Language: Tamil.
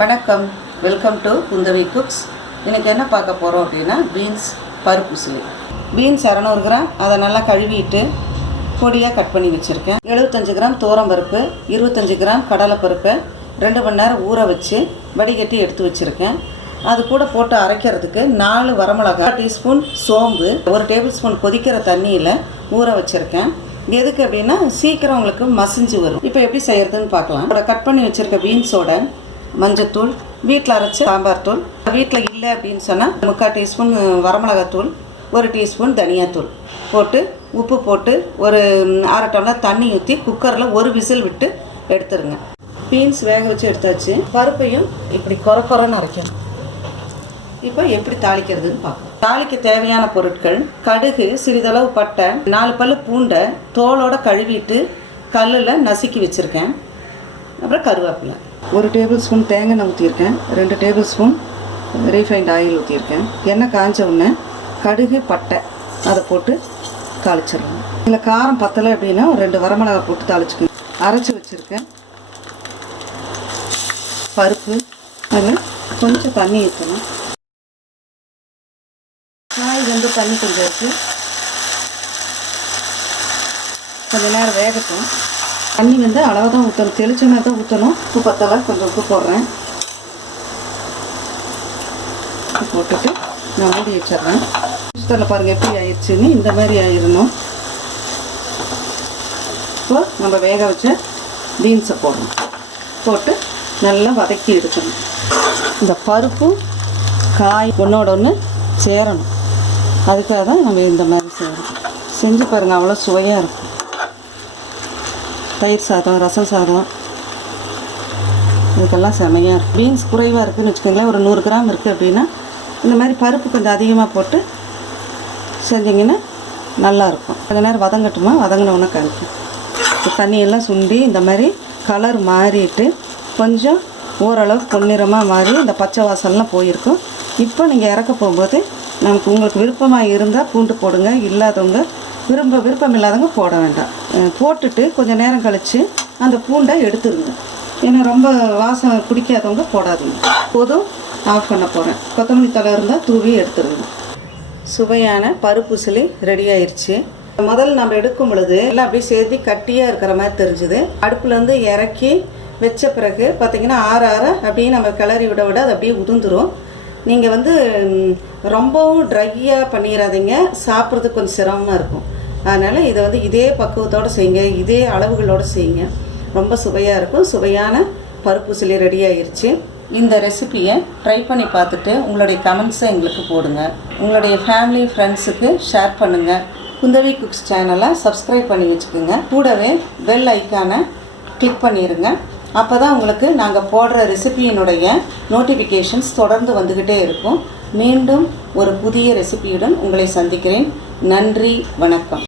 வணக்கம், வெல்கம் டு குந்தவி குக்ஸ். இன்றைக்கி என்ன பார்க்க போகிறோம் அப்படின்னா பீன்ஸ் பருப்பு உசிலி. பீன்ஸ் 200 கிராம், அதை நல்லா கழுவிட்டு பொடியாக கட் பண்ணி வச்சுருக்கேன். 75 கிராம் பருப்பு, 25 கிராம் கடலைப்பருப்பை 2 மணி நேரம் ஊற வச்சு வடிகட்டி எடுத்து வச்சுருக்கேன். அது கூட போட்டு அரைக்கிறதுக்கு 4 வரமிளகாய், டீஸ்பூன் சோம்பு, 1 டேபிள் ஸ்பூன் கொதிக்கிற தண்ணியில் ஊற வச்சுருக்கேன். எதுக்கு அப்படின்னா சீக்கிரம் உங்களுக்கு மசிஞ்சு வரும். இப்போ எப்படி செய்கிறதுன்னு பார்க்கலாம். கட் பண்ணி வச்சுருக்க பீன்ஸோட மஞ்சத்தூள், வீட்டில் அரைச்ச சாம்பார் தூள், வீட்டில் இல்லை அப்படின்னு சொன்னால் 3/4 டீஸ்பூன் வரமிளகாத்தூள், 1 டீஸ்பூன் தனியாத்தூள் போட்டு உப்பு போட்டு ஒரு 1/2 டம்ளர் தண்ணி ஊற்றி குக்கரில் 1 விசில் விட்டு எடுத்துருங்க. பீன்ஸ் வேக வச்சு எடுத்தாச்சு. பருப்பையும் இப்படி கொரன்னு அரைக்கணும். இப்போ எப்படி தாளிக்கிறதுன்னு பார்க்கலாம். தாளிக்க தேவையான பொருட்கள்: கடுகு, சிறிதளவு பட்டை, 4 பல்லு பூண்டை தோலோட கழுவிட்டு கல்லில் நசுக்கி வச்சுருக்கேன். அப்புறம் கருவேப்பிலை, 1 டேபிள் ஸ்பூன் தேங்காய் எண்ணெய் ஊற்றிருக்கேன், 2 டேபிள் ஸ்பூன் ரீஃபைண்ட் ஆயில் ஊற்றிருக்கேன். எண்ணெய் காய்ஞ்ச உடனே கடுகு, பட்டை அதை போட்டு தாளிச்சிடலாம். இதில் காரம் பத்தலை அப்படின்னா 2 வரமிளகாய் போட்டு தாளிச்சுக்கணும். அரைச்சி வச்சுருக்கேன் பருப்பு, அதில் கொஞ்சம் தண்ணி ஊற்றணும். காய் வந்து தண்ணி கொஞ்சம் இருக்குது, கொஞ்சம் நேரம் வேகட்டும். தண்ணி வந்து அளவாக தான் ஊற்றணும், தெளிச்ச மாதிரி தான் ஊற்றணும். உப்பு பத்தலை, கொஞ்சம் உப்பு போடுறேன். உப்பு போட்டுட்டு நான் மூடி வச்சிட்றேன். சுத்தரில் பாருங்கள் எப்படி ஆயிடுச்சுன்னு. இந்த மாதிரி ஆயிடணும். இப்போ நம்ம வேக வச்ச பீன்ஸை போடணும். போட்டு நல்லா வதக்கி எடுக்கணும். இந்த பருப்பு காய் ஒன்றோட ஒன்று சேரணும். அதுக்காக தான் நம்ம இந்த மாதிரி செய்யணும். செஞ்சு பாருங்கள், அவ்வளோ சுவையாக இருக்கும். தயிர் சாதம், ரசம் சாதம், இதுக்கெல்லாம் செமையாக இருக்கும். பீன்ஸ் குறைவாக இருக்குதுன்னு வச்சுக்கோங்களேன், ஒரு 100 கிராம் இருக்குது அப்படின்னா இந்த மாதிரி பருப்பு கொஞ்சம் அதிகமாக போட்டு செஞ்சிங்கன்னா நல்லாயிருக்கும். கொஞ்சம் நேரம் வதங்கட்டுமா, வதங்கினோன்னே கழிக்கும். தண்ணியெல்லாம் சுண்டி இந்த மாதிரி கலர் மாறிட்டு கொஞ்சம் ஓரளவு பொன்னிறமாக மாறி இந்த பச்சை வாசல்லாம் போயிருக்கும். இப்போ நீங்கள் இறக்க போகும்போது உங்களுக்கு விருப்பமாக இருந்தால் பூண்டு போடுங்க, இல்லாதவங்க விருப்பம் இல்லாதவங்க போட வேண்டாம். போட்டுட்டு கொஞ்சம் நேரம் கழித்து அந்த பூண்டை எடுத்துருங்க. ஏன்னா ரொம்ப வாசம் பிடிக்காதவங்க போடாதீங்க. போதும், ஆஃப் பண்ண போகிறேன். கொத்தமல்லி தழை இருந்தால் தூவி எடுத்துருங்க. சுவையான பருப்பு உசிலி ரெடி ஆயிடுச்சு. முதல்ல நம்ம எடுக்கும் பொழுது எல்லாம் அப்படியே சேர்த்து கட்டியாக இருக்கிற மாதிரி தெரிஞ்சுது. அடுப்புலேருந்து இறக்கி வச்ச பிறகு பார்த்திங்கன்னா ஆற அப்படியே நம்ம கிளறி விட அது அப்படியே உதிர்ந்துடும். நீங்கள் வந்து ரொம்பவும் ட்ரையாக பண்ணிடாதீங்க, சாப்பிட்றதுக்கு கொஞ்சம் சிரமமாக இருக்கும். அதனால் இதை வந்து இதே பக்குவத்தோடு செய்யுங்க, இதே அளவுகளோடு செய்யுங்க, ரொம்ப சுவையாக இருக்கும். சுவையான பருப்பு உசிலி ரெடி ஆகிருச்சு. இந்த ரெசிப்பியை ட்ரை பண்ணி பார்த்துட்டு உங்களுடைய கமெண்ட்ஸை எங்களுக்கு போடுங்க. உங்களுடைய ஃபேமிலி ஃப்ரெண்ட்ஸுக்கு ஷேர் பண்ணுங்கள். குந்தவி குக்ஸ் சேனலை சப்ஸ்கிரைப் பண்ணி வச்சுக்கோங்க. கூடவே பெல் ஐக்கானை கிளிக் பண்ணிடுங்க. அப்போ தான் உங்களுக்கு நாங்கள் போடுற ரெசிபியினுடைய நோட்டிஃபிகேஷன்ஸ் தொடர்ந்து வந்துக்கிட்டே இருக்கும். மீண்டும் ஒரு புதிய ரெசிபியுடன் உங்களை சந்திக்கிறேன். நன்றி, வணக்கம்.